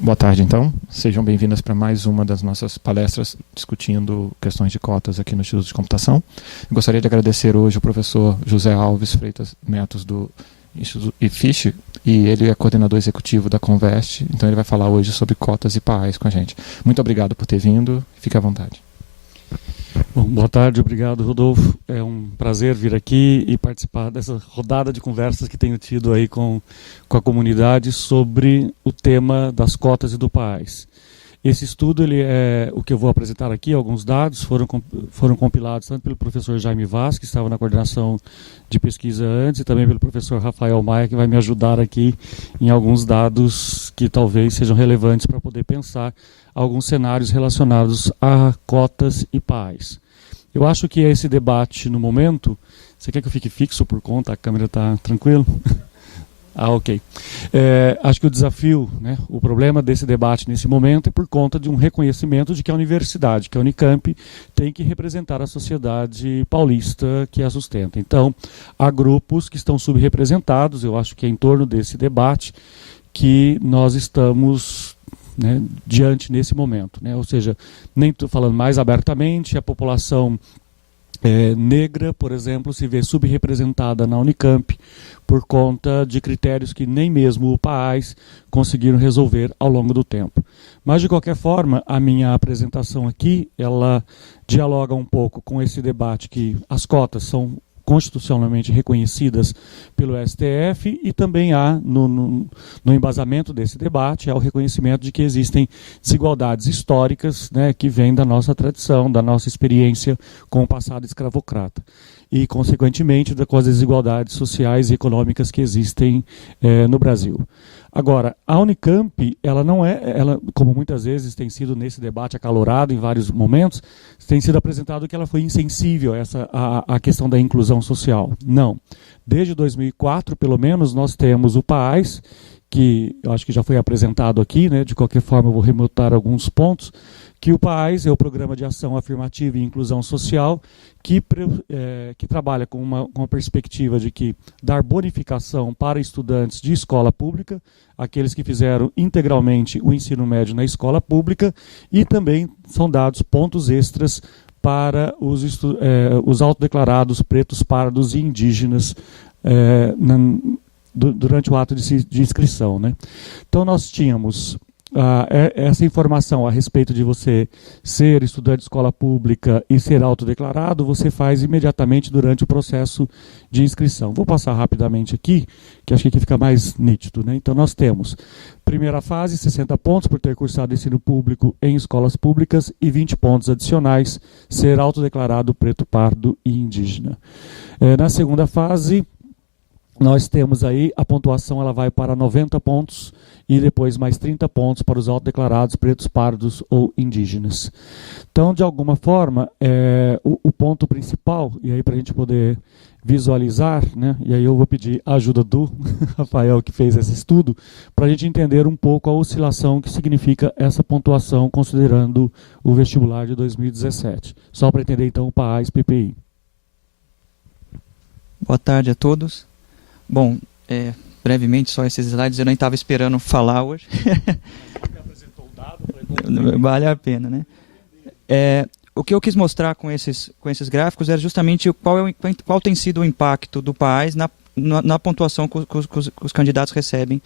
Boa tarde, então. Sejam bem-vindas para mais uma das nossas palestras discutindo questões de cotas aqui no Instituto de Computação. Eu gostaria de agradecer hoje o professor José Alves Freitas Netos do Instituto IFISH, e ele é coordenador executivo da Convest, então ele vai falar hoje sobre cotas e PAAs com a gente. Muito obrigado por ter vindo, fique à vontade. Bom, boa tarde, obrigado, Rodolfo. É um prazer vir aqui e participar dessa rodada de conversas que tenho tido aí com a comunidade sobre o tema das cotas e do PAAs. Esse estudo, o que eu vou apresentar aqui, alguns dados foram compilados tanto pelo professor Jaime Vaz, que estava na coordenação de pesquisa antes, e também pelo professor Rafael Maia, que vai me ajudar aqui em alguns dados que talvez sejam relevantes para poder pensar alguns cenários relacionados a cotas e PAAs. Eu acho que esse debate, no momento... Você quer que eu fique fixo por conta? A câmera está tranquila? Ok. Acho que o desafio, né, o problema desse debate nesse momento é por conta de um reconhecimento de que a universidade, que a Unicamp, tem que representar a sociedade paulista que a sustenta. Então, há grupos que estão subrepresentados, eu acho que é em torno desse debate que nós estamos... né, diante nesse momento, né? Ou seja, nem estou falando mais abertamente, a população negra, por exemplo, se vê subrepresentada na Unicamp por conta de critérios que nem mesmo o PAAs conseguiram resolver ao longo do tempo. Mas, de qualquer forma, a minha apresentação aqui, ela dialoga um pouco com esse debate que as cotas são constitucionalmente reconhecidas pelo STF, e também há, no embasamento desse debate, há o reconhecimento de que existem desigualdades históricas, né, que vêm da nossa tradição, da nossa experiência com o passado escravocrata. E, consequentemente, com as desigualdades sociais e econômicas que existem no Brasil. Agora, a Unicamp, ela não é, como muitas vezes tem sido nesse debate acalorado em vários momentos, tem sido apresentado que ela foi insensível à questão da inclusão social. Não. Desde 2004, pelo menos, nós temos o PAAs, que eu acho que já foi apresentado aqui, né? De qualquer forma eu vou remontar alguns pontos, que o PAAs é o Programa de Ação Afirmativa e Inclusão Social, que trabalha com uma perspectiva de que dar bonificação para estudantes de escola pública, aqueles que fizeram integralmente o ensino médio na escola pública, e também são dados pontos extras para os autodeclarados pretos, pardos e indígenas durante o ato de inscrição, né? Então nós tínhamos essa informação a respeito de você ser estudante de escola pública e ser autodeclarado, você faz imediatamente durante o processo de inscrição. Vou passar rapidamente aqui, que acho que aqui fica mais nítido, né? Então nós temos, primeira fase, 60 pontos por ter cursado ensino público em escolas públicas e 20 pontos adicionais, ser autodeclarado preto, pardo e indígena. Na segunda fase, nós temos aí, a pontuação ela vai para 90 pontos e depois mais 30 pontos para os autodeclarados pretos, pardos ou indígenas. Então, de alguma forma, o ponto principal, e aí para a gente poder visualizar, né, e aí eu vou pedir a ajuda do Rafael, que fez esse estudo, para a gente entender um pouco a oscilação que significa essa pontuação, considerando o vestibular de 2017. Só para entender, então, o PAAs PPI. Boa tarde a todos. Bom, brevemente, só esses slides, eu nem estava esperando falar hoje. Vale a pena, né? O que eu quis mostrar com esses gráficos era justamente qual tem sido o impacto do PAAs na pontuação que os candidatos recebem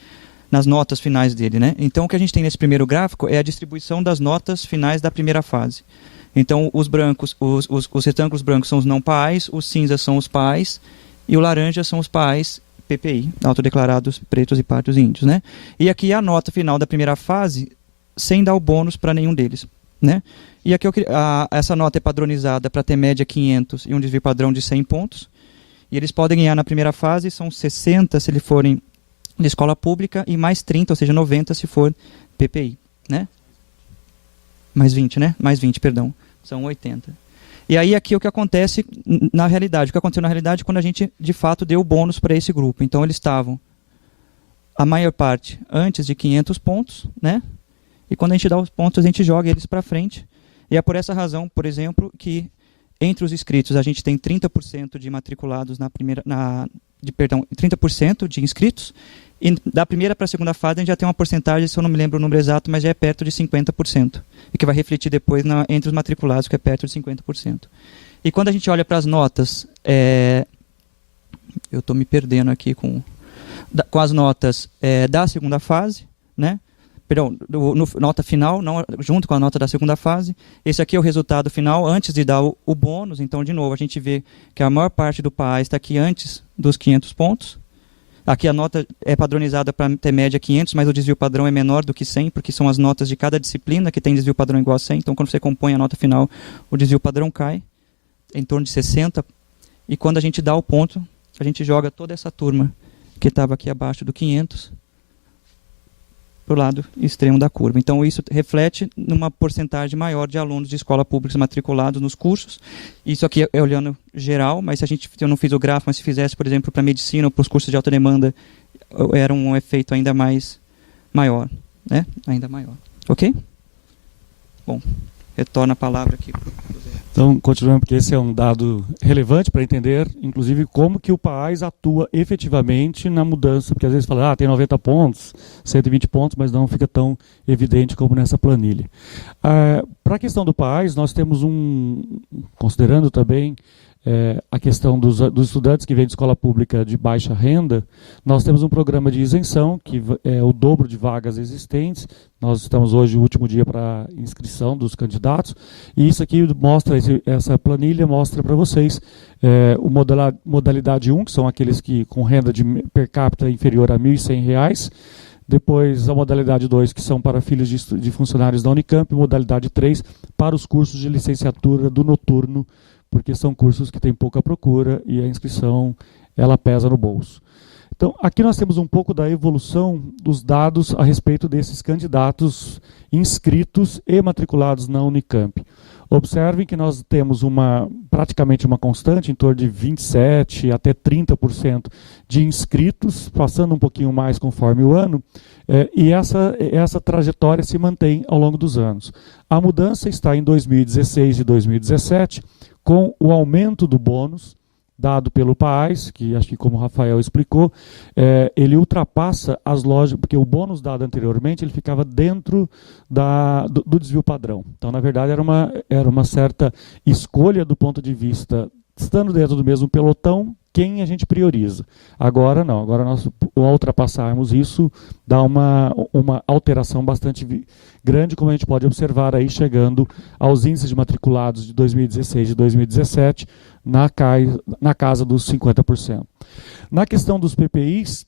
nas notas finais dele, né? Então, o que a gente tem nesse primeiro gráfico é a distribuição das notas finais da primeira fase. Então, os brancos, os retângulos brancos são os não PAAs, os cinzas são os PAAs e o laranja são os PAAs PPI, autodeclarados pretos e pardos e índios, né? E aqui a nota final da primeira fase, sem dar o bônus para nenhum deles, né? E aqui essa nota é padronizada para ter média 500 e um desvio padrão de 100 pontos. E eles podem ganhar na primeira fase, são 60 se eles forem de escola pública e mais 30, ou seja, 90 se for PPI, né? Mais 20, né? Mais 20, perdão. São 80. E aí aqui o que acontece na realidade, o que aconteceu na realidade quando a gente de fato deu o bônus para esse grupo. Então eles estavam, a maior parte, antes de 500 pontos, né? E quando a gente dá os pontos, a gente joga eles para frente. E é por essa razão, por exemplo, que entre os inscritos, a gente tem 30% de matriculados perdão, 30% de inscritos, e da primeira para a segunda fase a gente já tem uma porcentagem, se eu não me lembro o número exato, mas já é perto de 50%, e que vai refletir depois entre os matriculados, que é perto de 50%. E quando a gente olha para as notas, eu estou me perdendo aqui com as notas da segunda fase, né? Perdão, nota final, não, junto com a nota da segunda fase. Esse aqui é o resultado final, antes de dar o bônus. Então, de novo, a gente vê que a maior parte do PAA está aqui antes dos 500 pontos. Aqui a nota é padronizada para ter média 500, mas o desvio padrão é menor do que 100, porque são as notas de cada disciplina que tem desvio padrão igual a 100. Então, quando você compõe a nota final, o desvio padrão cai em torno de 60. E quando a gente dá o ponto, a gente joga toda essa turma que estava aqui abaixo do 500 para o lado extremo da curva. Então, isso reflete numa porcentagem maior de alunos de escola pública matriculados nos cursos. Isso aqui é olhando geral, mas se eu não fiz o gráfico, mas se fizesse, por exemplo, para medicina ou para os cursos de alta demanda, era um efeito ainda mais maior, né? Ainda maior. Ok? Bom, retorno a palavra aqui para o José. Então, continuando, porque esse é um dado relevante para entender, inclusive, como que o PAAS atua efetivamente na mudança, porque às vezes fala, tem 90 pontos, 120 pontos, mas não fica tão evidente como nessa planilha. Para a questão do PAAS, nós temos considerando também a questão dos estudantes que vêm de escola pública de baixa renda, nós temos um programa de isenção, que é o dobro de vagas existentes. Nós estamos hoje no último dia para inscrição dos candidatos, e isso aqui mostra, essa planilha mostra para vocês o modalidade 1, que são aqueles que com renda per capita inferior a R$ 1.100, depois a modalidade 2, que são para filhos de funcionários da Unicamp, e modalidade 3, para os cursos de licenciatura do noturno, porque são cursos que têm pouca procura e a inscrição ela pesa no bolso. Então, aqui nós temos um pouco da evolução dos dados a respeito desses candidatos inscritos e matriculados na Unicamp. Observem que nós temos praticamente uma constante, em torno de 27% até 30% de inscritos, passando um pouquinho mais conforme o ano, e essa trajetória se mantém ao longo dos anos. A mudança está em 2016 e 2017, com o aumento do bônus dado pelo PAAS, que acho que, como o Rafael explicou, ele ultrapassa as lógicas, porque o bônus dado anteriormente ele ficava dentro do desvio padrão. Então, na verdade, era uma certa escolha do ponto de vista, estando dentro do mesmo pelotão, quem a gente prioriza. Agora não, agora nós, ao ultrapassarmos isso, dá uma alteração bastante grande, como a gente pode observar aí, chegando aos índices de matriculados de 2016 e 2017, na casa dos 50%. Na questão dos PPIs,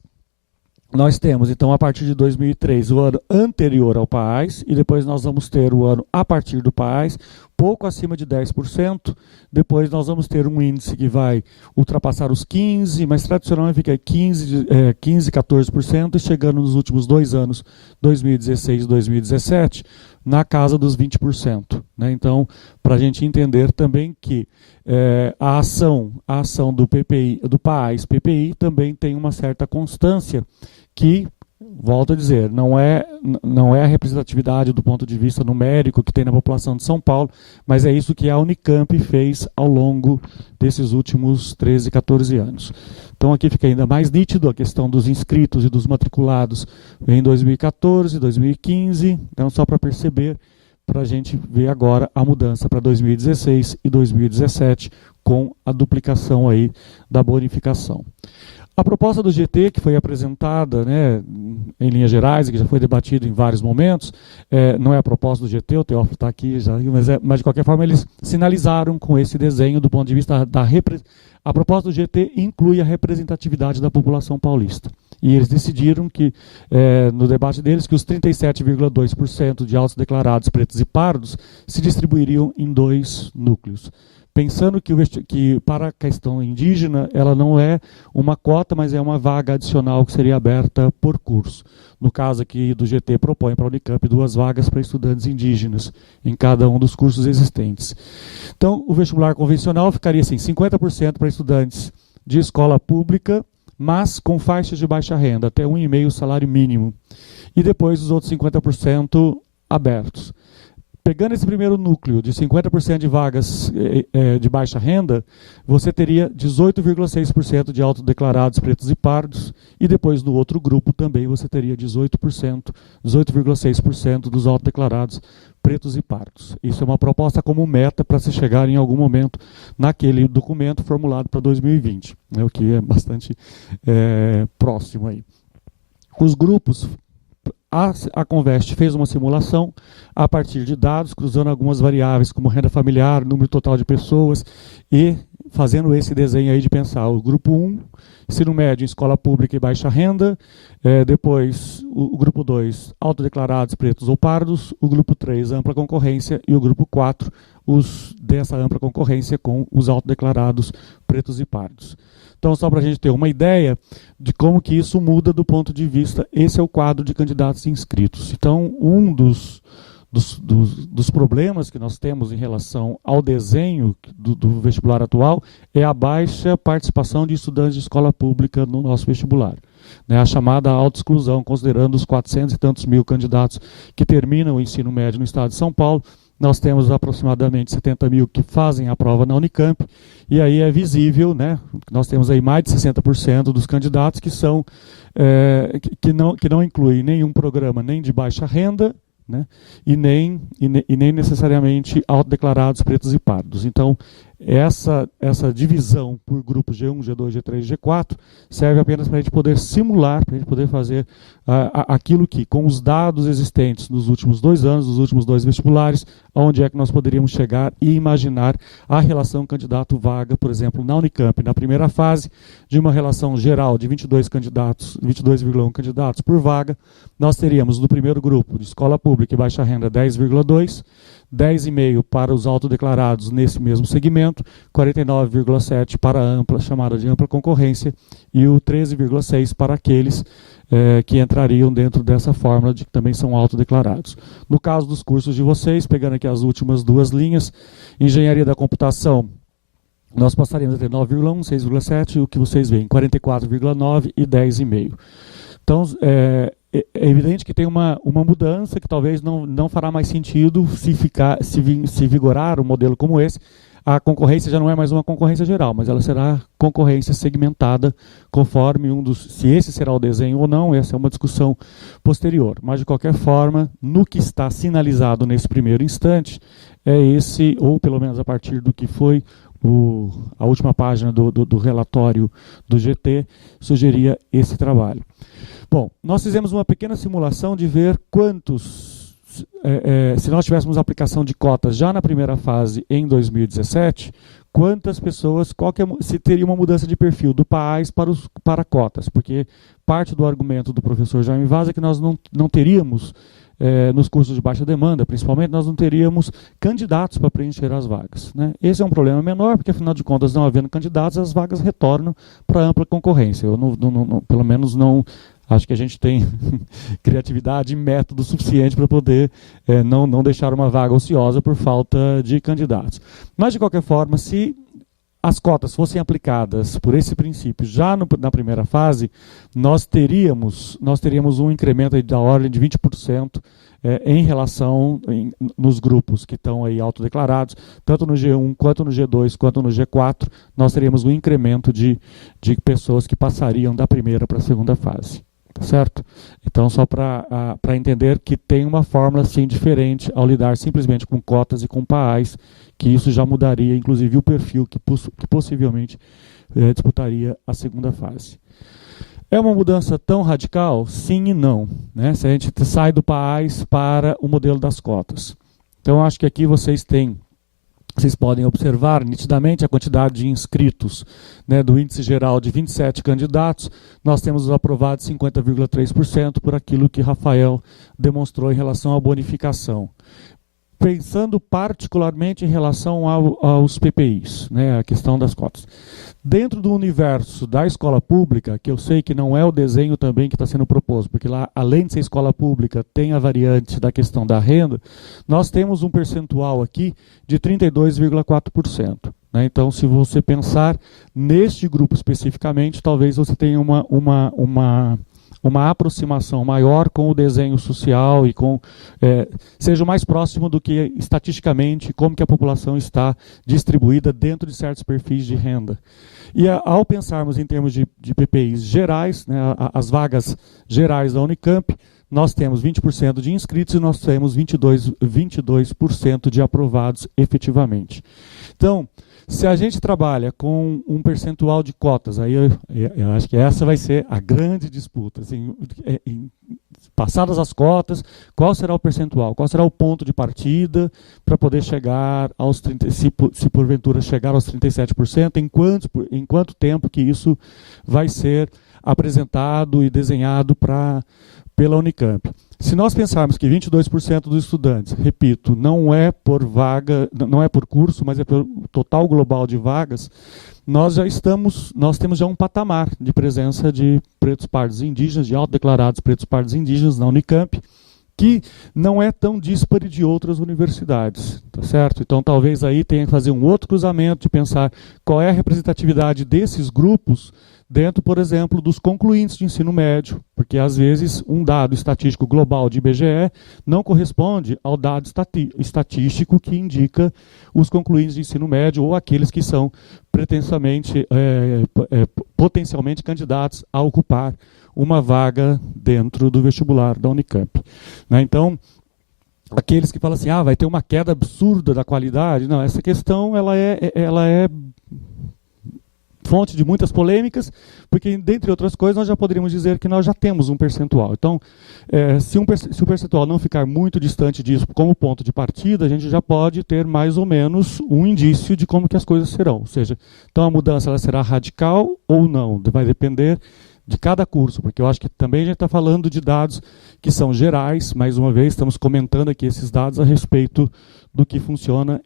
nós temos, então, a partir de 2003, o ano anterior ao PAAS, e depois nós vamos ter o ano a partir do PAAS, pouco acima de 10%, depois nós vamos ter um índice que vai ultrapassar os 15%, mas tradicionalmente fica 15%, 14%, e chegando nos últimos 2 anos, 2016 e 2017, na casa dos 20%. Né? Então, para a gente entender também que a ação do PPI, do PAAS PPI também tem uma certa constância que, volto a dizer, não é a representatividade do ponto de vista numérico que tem na população de São Paulo, mas é isso que a Unicamp fez ao longo desses últimos 13, 14 anos. Então aqui fica ainda mais nítido a questão dos inscritos e dos matriculados em 2014, 2015, então só para perceber, para a gente ver agora a mudança para 2016 e 2017 com a duplicação aí da bonificação. A proposta do GT, que foi apresentada, né, em linhas gerais, e que já foi debatido em vários momentos, não é a proposta do GT, o Teófilo está aqui já, mas de qualquer forma eles sinalizaram com esse desenho do ponto de vista da a proposta do GT inclui a representatividade da população paulista. E eles decidiram que, no debate deles, que os 37,2% de autos declarados pretos e pardos se distribuiriam em 2 núcleos. Pensando que para a questão indígena, ela não é uma cota, mas é uma vaga adicional que seria aberta por curso. No caso aqui do GT, propõe para a Unicamp 2 vagas para estudantes indígenas em cada um dos cursos existentes. Então, o vestibular convencional ficaria assim, 50% para estudantes de escola pública, mas com faixas de baixa renda, até 1,5 salário mínimo. E depois os outros 50% abertos. pegando esse primeiro núcleo de 50% de vagas de baixa renda, você teria 18,6% de autodeclarados pretos e pardos, e depois no outro grupo também você teria 18,6% dos autodeclarados pretos e pardos. Isso é uma proposta como meta para se chegar em algum momento naquele documento formulado para 2020, né, o que é bastante próximo aí. Os grupos, a Conveste fez uma simulação a partir de dados, cruzando algumas variáveis como renda familiar, número total de pessoas, e fazendo esse desenho aí de pensar o grupo 1, ensino médio em escola pública e baixa renda, depois o grupo 2, autodeclarados pretos ou pardos, o grupo 3, ampla concorrência, e o grupo 4, os dessa ampla concorrência com os autodeclarados pretos e pardos. Então, só para a gente ter uma ideia de como que isso muda do ponto de vista, esse é o quadro de candidatos inscritos. Então, um dos problemas que nós temos em relação ao desenho do vestibular atual é a baixa participação de estudantes de escola pública no nosso vestibular. Né, a chamada autoexclusão, considerando os 400 e tantos mil candidatos que terminam o ensino médio no estado de São Paulo, nós temos aproximadamente 70 mil que fazem a prova na Unicamp, e aí é visível, né, nós temos aí mais de 60% dos candidatos que são que não incluem nenhum programa nem de baixa renda, né, e nem necessariamente autodeclarados pretos e pardos. Então, essa divisão por grupos G1, G2, G3, G4 serve apenas para a gente poder simular, para a gente poder fazer aquilo que, com os dados existentes nos últimos 2 anos, nos últimos 2 vestibulares, onde é que nós poderíamos chegar e imaginar a relação candidato-vaga, por exemplo, na Unicamp, na primeira fase, de uma relação geral de 22 candidatos, 22,1 candidatos por vaga, nós teríamos no primeiro grupo de escola pública e baixa renda 10,2, 10,5 para os autodeclarados nesse mesmo segmento, 49,7 para a ampla, chamada de ampla concorrência, e o 13,6 para aqueles que entrariam dentro dessa fórmula de que também são autodeclarados. No caso dos cursos de vocês, pegando aqui as últimas 2 linhas, engenharia da computação, nós passaríamos a ter 9,1, 6,7, o que vocês veem, 44,9 e 10,5. Então, é evidente que tem uma mudança que talvez não fará mais sentido se vigorar um modelo como esse. A concorrência já não é mais uma concorrência geral, mas ela será concorrência segmentada conforme se esse será o desenho ou não, essa é uma discussão posterior. Mas, de qualquer forma, no que está sinalizado nesse primeiro instante, é esse, ou pelo menos a partir do que foi a última página do relatório do GT, sugeria esse trabalho. Bom, nós fizemos uma pequena simulação de ver quantos, se nós tivéssemos aplicação de cotas já na primeira fase em 2017, quantas pessoas, se teria uma mudança de perfil do PAAS para cotas, porque parte do argumento do professor Jaime Vaz é que nós não teríamos, nos cursos de baixa demanda, principalmente, nós não teríamos candidatos para preencher as vagas. Né? Esse é um problema menor, porque afinal de contas, não havendo candidatos, as vagas retornam para ampla concorrência. Eu pelo menos não... Acho que a gente tem criatividade e método suficiente para poder não deixar uma vaga ociosa por falta de candidatos. Mas, de qualquer forma, se as cotas fossem aplicadas por esse princípio já na primeira fase, nós teríamos um incremento da ordem de 20% em relação nos grupos que estão aí autodeclarados, tanto no G1, quanto no G2, quanto no G4, nós teríamos um incremento de pessoas que passariam da primeira para a segunda fase. Certo? Então, só para entender que tem uma fórmula sim diferente ao lidar simplesmente com cotas e com PAAs, que isso já mudaria, inclusive, o perfil que possivelmente disputaria a segunda fase. É uma mudança tão radical? Sim e não. Né? Se a gente sai do PAAs para o modelo das cotas. Então, acho que aqui vocês podem observar nitidamente a quantidade de inscritos, né, do índice geral de 27 candidatos, nós temos os aprovados 50,3% por aquilo que Rafael demonstrou em relação à bonificação. Pensando particularmente em relação aos PPIs, né, a questão das cotas. Dentro do universo da escola pública, que eu sei que não é o desenho também que está sendo proposto, porque lá, além de ser escola pública, tem a variante da questão da renda, nós temos um percentual aqui de 32,4%. Né? Então, se você pensar neste grupo especificamente, talvez você tenha uma uma aproximação maior com o desenho social e seja o mais próximo do que estatisticamente como que a população está distribuída dentro de certos perfis de renda. E ao pensarmos em termos de PPIs gerais, né, as vagas gerais da Unicamp, nós temos 20% de inscritos e nós temos 22% de aprovados efetivamente. Então, se a gente trabalha com um percentual de cotas, aí eu acho que essa vai ser a grande disputa. Assim, passadas as cotas, qual será o percentual? Qual será o ponto de partida para poder chegar aos 30%, se porventura chegar aos 37%, em quanto tempo que isso vai ser apresentado e desenhado pela Unicamp? Se nós pensarmos que 22% dos estudantes, repito, não é por vaga, não é por curso, mas é pelo total global de vagas, nós temos já um patamar de presença de pretos pardos indígenas, de autodeclarados pretos pardos indígenas na Unicamp, que não é tão díspare de outras universidades, tá certo? Então talvez aí tenha que fazer um outro cruzamento de pensar qual é a representatividade desses grupos dentro, por exemplo, dos concluintes de ensino médio, porque às vezes um dado estatístico global de IBGE não corresponde ao dado estatístico que indica os concluintes de ensino médio ou aqueles que são potencialmente candidatos a ocupar uma vaga dentro do vestibular da Unicamp. Né? Então, aqueles que falam assim, vai ter uma queda absurda da qualidade, não, essa questão ela é fonte de muitas polêmicas, porque, dentre outras coisas, nós já poderíamos dizer que nós já temos um percentual. Então, se o percentual não ficar muito distante disso como ponto de partida, a gente já pode ter mais ou menos um indício de como que as coisas serão. Ou seja, então a mudança ela será radical ou não, vai depender de cada curso, porque eu acho que também a gente está falando de dados que são gerais, mais uma vez, estamos comentando aqui esses dados a respeito do que funciona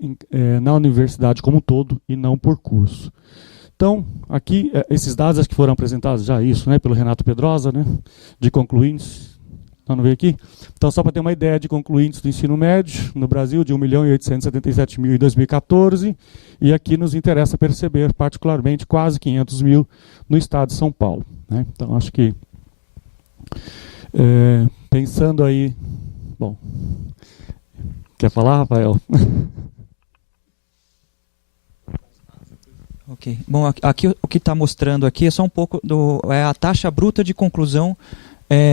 na universidade como um todo e não por curso. Então, aqui, esses dados acho que foram apresentados já, isso, né, pelo Renato Pedrosa, né, de concluintes. Não veio aqui? Então, só para ter uma ideia de concluintes do ensino médio, no Brasil, de 1.877.000 em 2014, e aqui nos interessa perceber, particularmente, quase 500 mil no estado de São Paulo. Né? Então, acho que, pensando aí... Bom, quer falar, Rafael? Ok. Bom, aqui o que está mostrando aqui é só um pouco a taxa bruta de conclusão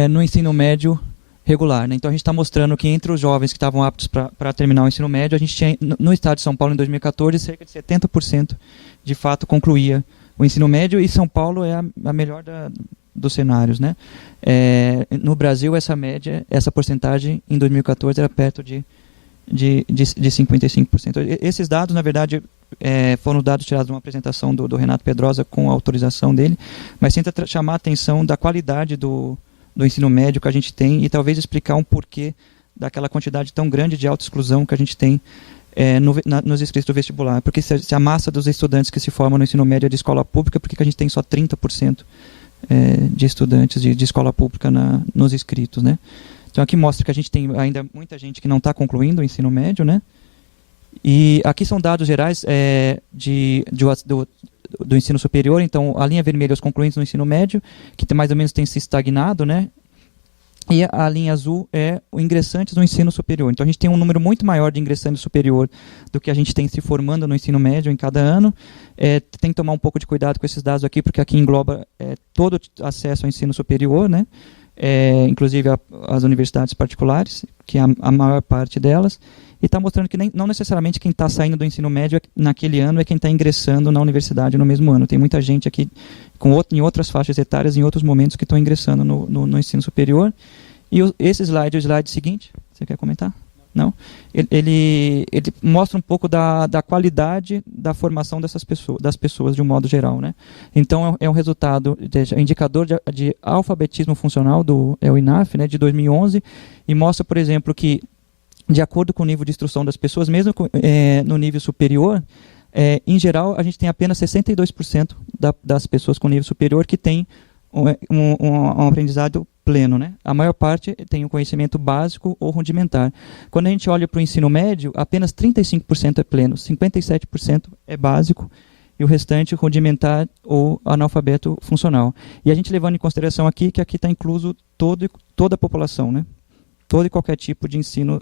no ensino médio regular. Né? Então a gente está mostrando que entre os jovens que estavam aptos para terminar o ensino médio, a gente tinha no estado de São Paulo em 2014 cerca de 70% de fato concluía o ensino médio, e São Paulo é a melhor dos cenários. Né? No Brasil essa média, essa porcentagem em 2014 era perto de 55%. Esses dados, na verdade, foram dados tirados de uma apresentação do Renato Pedrosa com a autorização dele, mas tenta chamar a atenção da qualidade do ensino médio que a gente tem e talvez explicar um porquê daquela quantidade tão grande de autoexclusão que a gente tem nos inscritos do vestibular. Porque se a massa dos estudantes que se formam no ensino médio é de escola pública, por que a gente tem só 30% de estudantes de escola pública nos inscritos, né? Então aqui mostra que a gente tem ainda muita gente que não está concluindo o ensino médio, né? E aqui são dados gerais do ensino superior. Então a linha vermelha é os concluintes no ensino médio, que mais ou menos tem se estagnado, né? E a linha azul é os ingressantes no ensino superior. Então a gente tem um número muito maior de ingressantes superior do que a gente tem se formando no ensino médio em cada ano. Tem que tomar um pouco de cuidado com esses dados aqui, porque aqui engloba todo o acesso ao ensino superior, né? Inclusive as universidades particulares, que é a maior parte delas, e está mostrando que não necessariamente quem está saindo do ensino médio naquele ano é quem está ingressando na universidade no mesmo ano. Tem muita gente aqui em outras faixas etárias, em outros momentos, que estão ingressando no ensino superior. E esse slide, o slide seguinte, você quer comentar? Não? Ele mostra um pouco da qualidade da formação das pessoas de um modo geral. Né? Então é um resultado, indicador de alfabetismo funcional do INAF, né, de 2011, e mostra, por exemplo, que de acordo com o nível de instrução das pessoas, mesmo no nível superior, em geral a gente tem apenas 62% das pessoas com nível superior que tem um aprendizado pleno, né? A maior parte tem um conhecimento básico ou rudimentar. Quando a gente olha para o ensino médio, apenas 35% é pleno, 57% é básico e o restante rudimentar ou analfabeto funcional. E a gente levando em consideração aqui que aqui está incluso toda a população, né? Todo e qualquer tipo de ensino,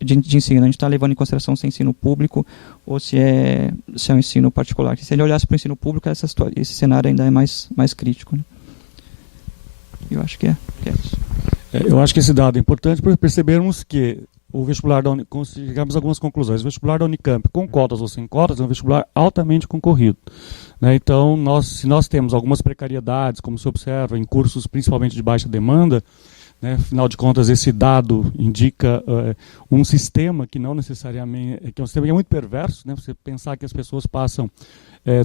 de ensino. A gente está levando em consideração se é ensino público ou se é um ensino particular. Se ele olhasse para o ensino público, esse cenário ainda é mais crítico, né? Eu acho que é isso. Eu acho que esse dado é importante para percebermos que o vestibular da Unicamp, chegamos a algumas conclusões. O vestibular da Unicamp, com cotas ou sem cotas, é um vestibular altamente concorrido, né? Então, se nós temos algumas precariedades, como se observa em cursos principalmente de baixa demanda, né, afinal de contas, esse dado indica um sistema que não necessariamente, que é um sistema que é muito perverso, né? Você pensar que as pessoas passam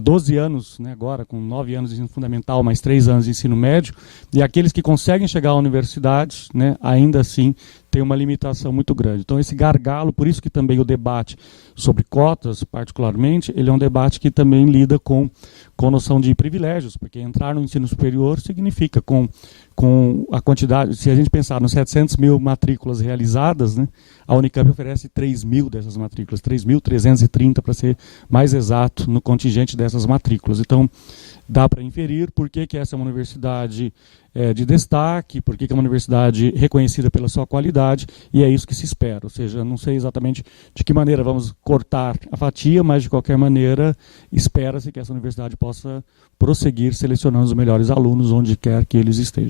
12 anos, né, agora com 9 anos de ensino fundamental, mais 3 anos de ensino médio, e aqueles que conseguem chegar à universidade, né, ainda assim tem uma limitação muito grande. Então esse gargalo, por isso que também o debate sobre cotas, particularmente, ele é um debate que também lida com noção de privilégios, porque entrar no ensino superior significa com a quantidade, se a gente pensar nos 700 mil matrículas realizadas, né, a Unicamp oferece 3 mil dessas matrículas, 3.330 para ser mais exato no contingente dessas matrículas. Então, dá para inferir por que essa é uma universidade de destaque, por que é uma universidade reconhecida pela sua qualidade, e é isso que se espera. Ou seja, não sei exatamente de que maneira vamos cortar a fatia, mas de qualquer maneira espera-se que essa universidade possa prosseguir selecionando os melhores alunos onde quer que eles estejam.